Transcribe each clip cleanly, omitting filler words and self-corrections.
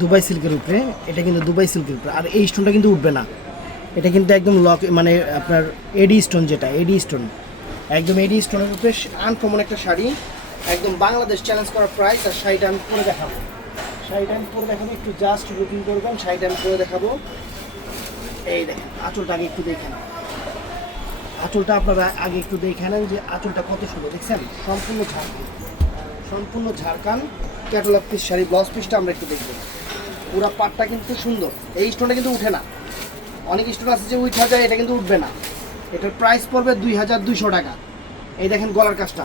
Dubai সিল্কের উপরে, এটা কিন্তু দুবাই সিল্কের উপরে। আর এই স্টোনটা কিন্তু উঠবে না, এটা কিন্তু একদম লক, মানে আপনার এডি স্টোন, যেটা এডি স্টোন, একদম এডি স্টোনের উপরে আনকমন একটা শাড়ি, একদম বাংলাদেশ চ্যালেঞ্জ করার প্রাইস। আর শাড়িটা আমি পরে দেখাবো, শাড়িটা আমি পরে দেখাবো, একটু জাস্ট লুকিং করবেন, শাড়িটা আমি পরে দেখাবো। এই দেখেন আঁচলটা আগে একটু দেখেন, আঁচলটা আপনারা আগে একটু দেখে নেন যে আঁচলটা কত সুন্দর, দেখছেন? সম্পূর্ণ ঝাড়খান, সম্পূর্ণ ঝাড়খান ক্যাটালগ পিস শাড়ি। ব্লাউজ পিসটা আমরা একটু দেখবো, পুরা পাটটা কিন্তু সুন্দর। এই স্টোনটা কিন্তু উঠে না, অনেক স্টোন আছে যে উঠা যায়, এটা কিন্তু উঠবে না। এটার প্রাইস পড়বে 2200 টাকা। এই দেখেন গলার কাজটা,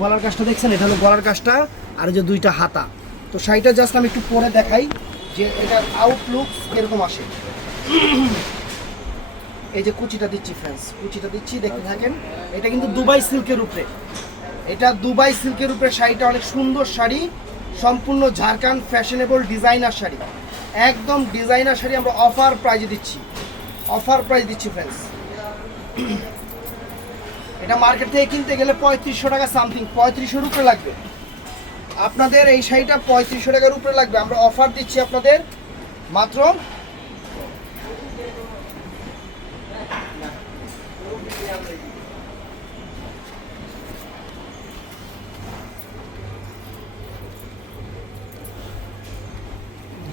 গলার কাজটা দেখছেন? এটা হলো গলার কাজটা, আর এই যে দুইটা হাতা। তো শাড়িটা জাস্ট আমি একটু পরে দেখাই যে এটার আউটলুক এরকম আসে। এই যে কুচিটা দিচ্ছি ফ্রেন্ডস, কুচিটা দিচ্ছি, দেখতে থাকেন। এটা কিন্তু দুবাই সিল্কের উপরে, এটা দুবাই সিল্কের উপরে শাড়িটা অনেক সুন্দর শাড়ি, সম্পূর্ণ ঝাড়খান্ড ফ্যাশনেবল ডিজাইনার শাড়ি, একদম ডিজাইনার শাড়ি। আমরা অফার প্রাইজে দিচ্ছি, অফার প্রাইস দিচ্ছি ফ্রেন্ডস। এটা মার্কেট থেকে কিনতে গেলে 3500 টাকা সামথিং, 3500-এর উপরে লাগবে আপনাদের। এই শাড়িটা 3500 টাকার উপরে লাগবে। আমরা অফার দিচ্ছি আপনাদের মাত্র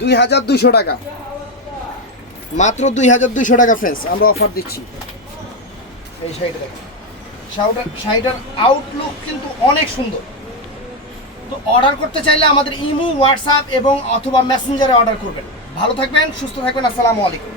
$2200 টাকা, মাত্র 2200 টাকা ফ্রেন্ডস, আমরা অফার দিচ্ছি। এই শাড়িটা দেখেন, শাড়িটার আউটলুক কিন্তু অনেক সুন্দর। তো অর্ডার করতে চাইলে আমাদের ইমো, হোয়াটসঅ্যাপ এবং অথবা মেসেঞ্জারে অর্ডার করবেন। ভালো থাকবেন, সুস্থ থাকবেন, আসসালামু আলাইকুম।